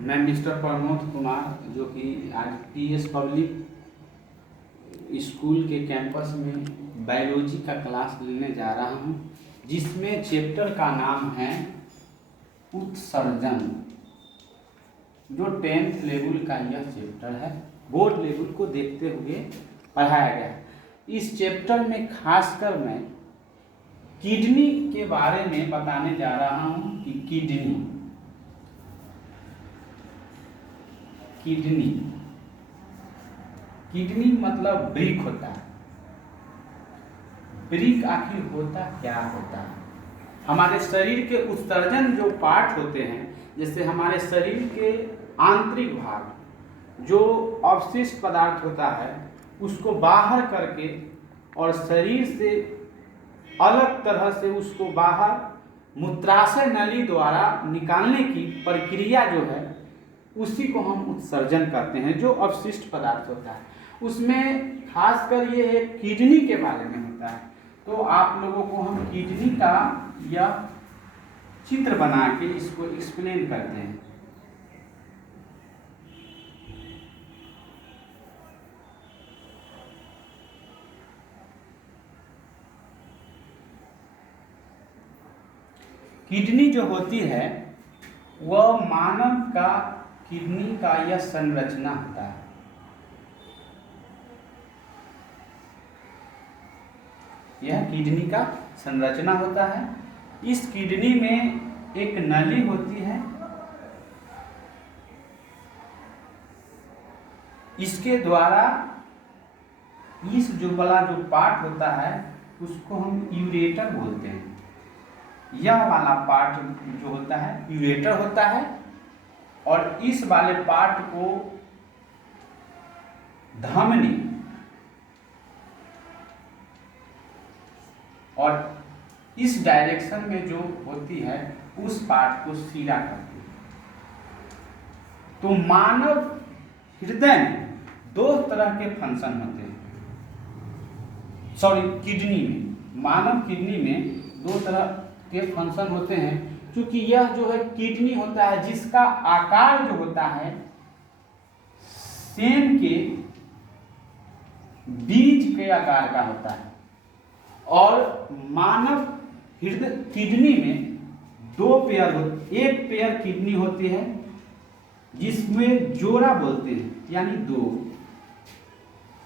मैं मिस्टर प्रमोद कुमार जो कि आज PS पब्लिक स्कूल के कैंपस में बायोलॉजी का क्लास लेने जा रहा हूं, जिसमें चैप्टर का नाम है उत्सर्जन। जो 10th लेवल का यह चैप्टर है, बोर्ड लेवल को देखते हुए पढ़ाया गया। इस चैप्टर में खासकर मैं किडनी के बारे में बताने जा रहा हूं कि किडनी मतलब ब्रिक होता है। ब्रिक आखिर होता क्या होता है? हमारे शरीर के उत्सर्जन जो पार्ट होते हैं, जैसे हमारे शरीर के आंतरिक भाग जो अवशिष्ट पदार्थ होता है उसको बाहर करके और शरीर से अलग तरह से उसको बाहर मूत्राशय नली द्वारा निकालने की प्रक्रिया जो है उसी को हम उत्सर्जन करते हैं, जो अवशिष्ट पदार्थ होता है। उसमें खासकर ये है किडनी के बारे में होता है। तो आप लोगों को हम किडनी का यह चित्र बना के इसको एक्सप्लेन करते हैं। किडनी जो होती है वह मानव का किडनी का यह संरचना होता है। यह किडनी का संरचना होता है। इस किडनी में एक नली होती है। इसके द्वारा इस जो वाला जो पार्ट होता है उसको हम यूरेटर बोलते हैं। यह वाला पार्ट जो होता है यूरेटर होता है और इस वाले पार्ट को धमनी और इस डायरेक्शन में जो होती है उस पार्ट को सीधा करती है। तो मानव हृदय में दो तरह के फंक्शन होते हैं। किडनी में, मानव किडनी में दो तरह के फंक्शन होते हैं। क्योंकि यह जो है किडनी होता है जिसका आकार जो होता है सेम के बीज के आकार का होता है, और मानव हृदय किडनी में दो पेयर एक पेयर किडनी होती है जिसमें जोड़ा बोलते हैं, यानी दो।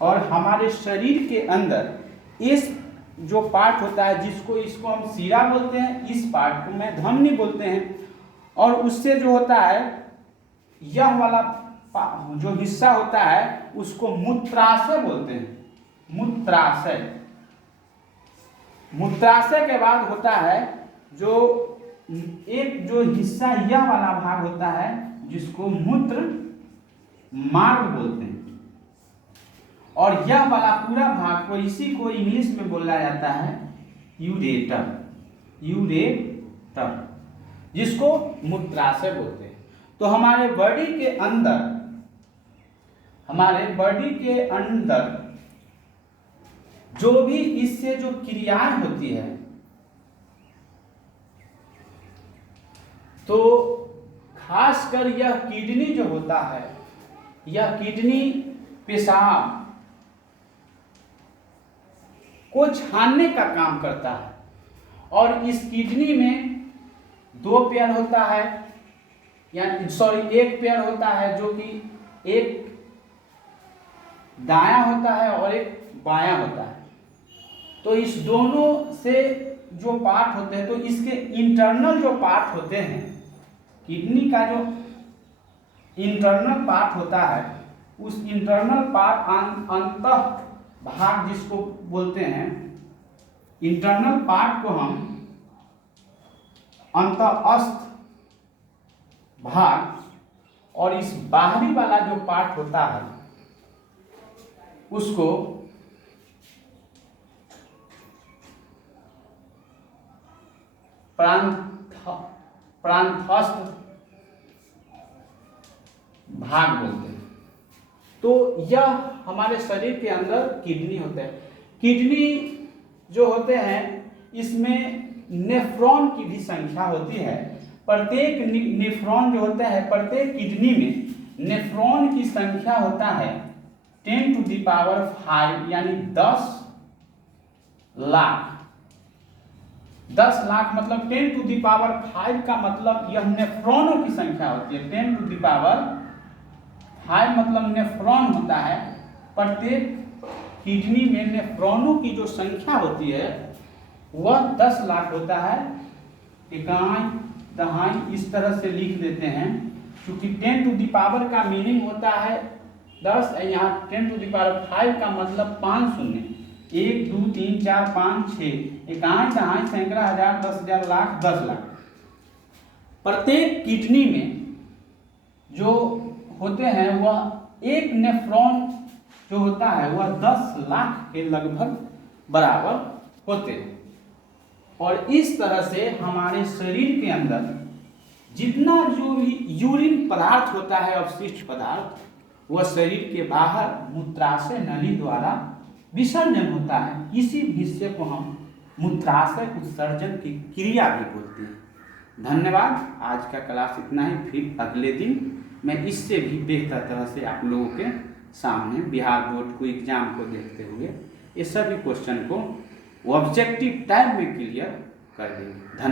और हमारे शरीर के अंदर इस जो पार्ट होता है इसको हम सीरा बोलते हैं, इस पार्ट को में धमनी बोलते हैं। और उससे जो होता है यह वाला जो हिस्सा होता है उसको मूत्राशय बोलते हैं। मूत्राशय के बाद होता है जो एक जो हिस्सा यह वाला भाग होता है जिसको मूत्र मार्ग बोलते हैं। और यह वाला पूरा भाग को इसी को इंग्लिश में बोला जाता है यूरेटर, जिसको मूत्राशय बोलते हैं। तो हमारे बॉडी के अंदर जो भी इससे जो क्रियाएं होती है, तो खासकर यह किडनी जो होता है, यह किडनी पेशाब को छानने का काम करता है। और इस किडनी में दो पेयर होता है, एक पेयर होता है जो कि एक दायां होता है और एक बायां होता है। तो इस दोनों से जो पार्ट होते हैं, तो इसके इंटरनल जो पार्ट होते हैं, किडनी का जो इंटरनल पार्ट होता है, उस इंटरनल पार्ट अंतः भाग जिसको बोलते हैं, इंटरनल पार्ट को हम अंतःस्थ भाग, और इस बाहरी वाला जो पार्ट होता है उसको प्रांतस्थ भाग बोलते हैं। तो यह हमारे शरीर के अंदर किडनी होते हैं। किडनी जो होते हैं इसमें नेफ्रॉन की भी संख्या होती है, प्रत्येक नेफ्रॉन जो होता है, प्रत्येक किडनी में नेफ्रॉन की संख्या होता है 10 टू द पावर 5 यानी 10 लाख। 10 लाख मतलब 10 टू द पावर 5 का मतलब यह नेफ्रॉनों की संख्या होती है। 10 टू द पावर 5 मतलब नेफ्रॉन होता है। प्रत्येक किडनी में नेफ्रॉनों की जो संख्या होती है वह 10 लाख होता है। इकाई दहाई इस तरह से लिख देते हैं, क्योंकि 10 टू द पावर का मीनिंग होता है 10, यहाँ 10 टू द पावर 5 का मतलब 5 शून्य, 1 2 3 4 5 6, इकाई दहाई सैकड़ा हजार 10,000 लाख 10 लाख। प्रत्येक किडनी में जो होते हैं वह एक नेफ्रॉन जो होता है वह 10 लाख के लगभग बराबर होते हैं। और इस तरह से हमारे शरीर के अंदर जितना जो भी यूरिन पदार्थ होता है, अवशिष्ट पदार्थ, वह शरीर के बाहर मूत्राशय नली द्वारा विसर्जन होता है। इसी हिस्से को हम मूत्राशय उत्सर्जन की क्रिया भी बोलते हैं। धन्यवाद। आज का क्लास इतना ही। फिर अगले दिन मैं इससे भी बेहतर तरह से आप लोगों के सामने बिहार बोर्ड को एग्जाम को देखते हुए ये सभी क्वेश्चन को ऑब्जेक्टिव टाइम में क्लियर कर देंगे। धन्यवाद।